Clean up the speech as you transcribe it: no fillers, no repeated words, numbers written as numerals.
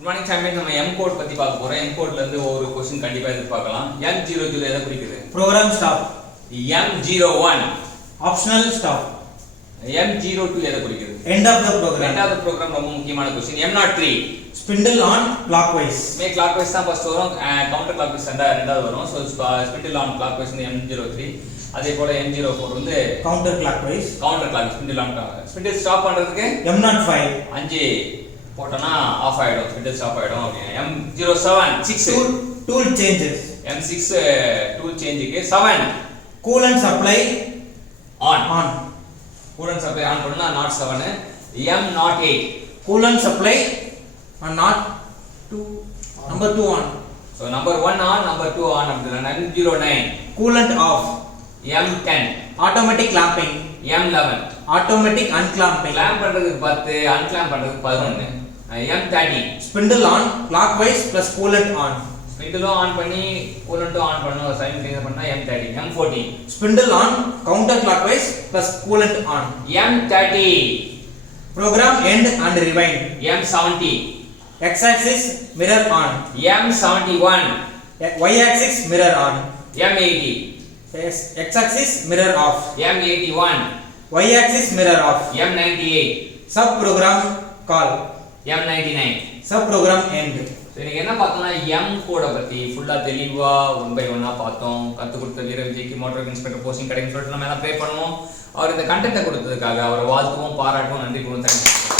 Good morning champion. நம்ம M code பத்தி பார்க்க போறோம். எம் கோட்ல இருந்து ஒரு क्वेश्चन கண்டிப்பா எதிர்பார்க்கலாம். M00 எதை குறிக்குது? Program stop. M01 optional stop. M02 எதை குறிக்குது? End of the program. End of the program ரொம்ப முக்கியமான question. M03 spindle on clockwise. Clockwise தான் ஃபர்ஸ்ட் வரும், கவுண்டர் கிளாக்வைஸ் ரெண்டாவது வரும். சோ ஸ்பிண்டில் ஆன் கிளாக்வைஸ் வந்து M03. அதே போல M04 வந்து counter clockwise. Counter clock spindle on spindle stop பண்றதுக்கு M05 5 போட்டனா ஆஃப் ஆயிடும், ஸ்பிண்டில் ஸ்டாப் ஆயிடும். Okay. M07 6 tool changes. M6 tool சேஞ்சுக்கு 7 coolant supply on on. Coolant supply on பண்ணா நாட் 7. M08 கூலன்ட் சப்ளை ஆன் நாட் 2 number 2 on. So number 1 on, number 2 on அப்படினா M09 coolant off. M10 automatic clamping. M11 automatic unclamping. Clamp பண்றதுக்கு 10, அன்கிளாம்ப் பண்றதுக்கு 11. M30 spindle on clockwise plus coolant on. ஸ்பிண்டிலும் on பண்ணி கூலண்ட்டும் on பண்ணனும், சைமல்டேனியஸா பண்ணா M30. M14 spindle on counter clockwise plus coolant on. M30 program end and rewind. M70 X axis mirror on. M71 Y axis mirror on. M80 X axis mirror off. M81 Y axis mirror off. M98 Sub program call. M99 Sub program end. இன்னைக்கு என்ன பார்த்தோம்னா M கோட பத்தி ஃபுல்லா தெளிவா 1 by 1 பார்த்தோம். கத்து கொடுத்த வீர விஜய்க்கு மோட்டார் இன்ஸ்பெக்டர் போஸ்டிங் கிடைக்கும் சொல்லிட்டு நம்ம எல்லாம் ப்ரே பண்ணுவோம். அவர் இந்த கண்டென்ட்டை கொடுத்ததுக்காக அவரை வாழ்த்துவோம், பாராட்டுவோம், நன்றி கூறுவோம். தேங்க்யூ.